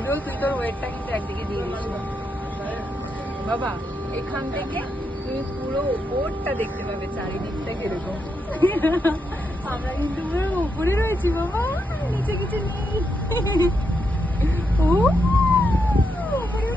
ঘুরেও তুই তোর ওয়েটটা কিন্তু একদিকে দিয়ে দিস বাবা। এখান থেকে তুমি পুরো ওপরটা দেখতে পাবে, চারিদিকটা কিরকম। আমরা কিন্তু পুরো উপরে রয়েছি বাবা, নিচে কিছু নেই। ও উপরে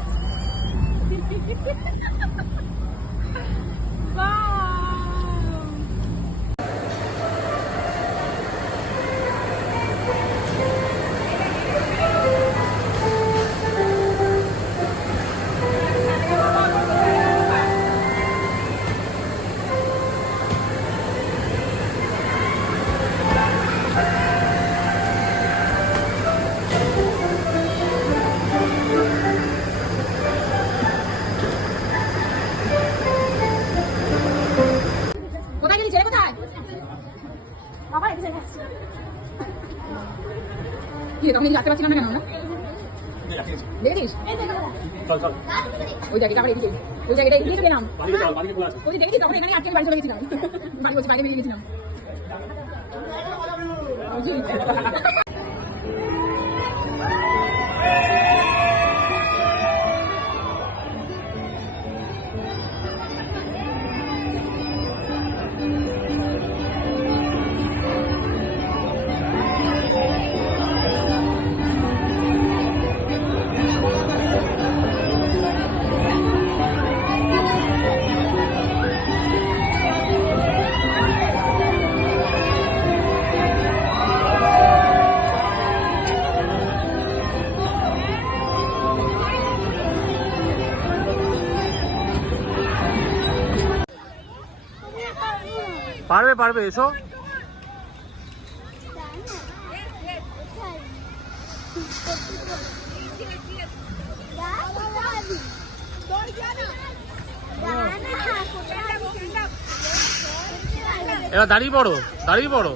তখন রাখতে পারছিলাম না কেন না দেখেছিস ওই জায়গাটা আবার এদিকে, ওই জায়গাটা এদিকে চলে নাম ওই দেখেছিস তখন এখানে আটকে বাড়ি চলে গেছিলাম, বাড়ি বলছি বাইরে বেরিয়ে গেছিলাম। পারবে পারবে, এসো। এবার দাঁড়িয়ে পড়ো, দাঁড়িয়ে পড়ো।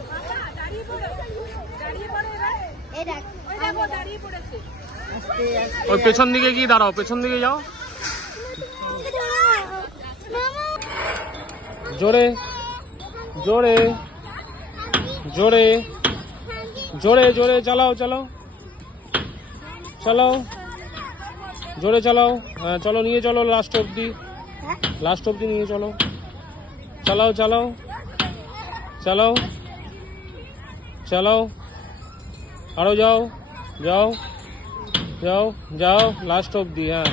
ওই পেছন দিকে গিয়ে দাঁড়াও, পেছন দিকে যাও। জোরে জোরে জোরে জোরে জোরে চালাও, চালাও চালাও, জোরে চালাও। হ্যাঁ চলো, নিয়ে চলো লাস্ট অব্দি, লাস্ট অব্দি নিয়ে চলো। চালাও চালাও চালাও চালাও, আরো যাও যাও যাও যাও লাস্ট অব্দি। হ্যাঁ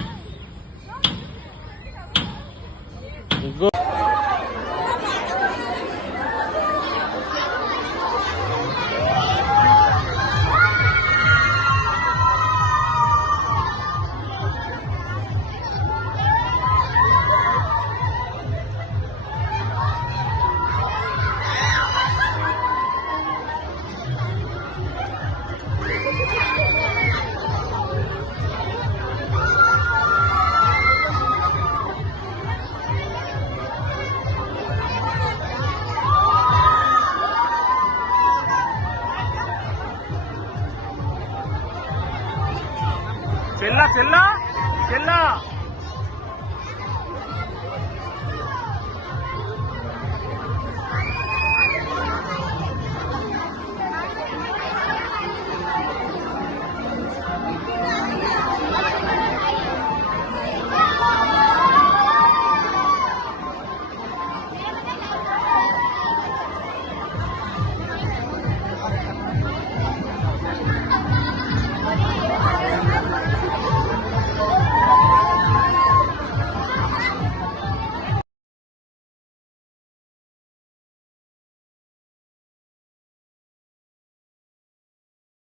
চেল্লা চেল্লা চেল্লা।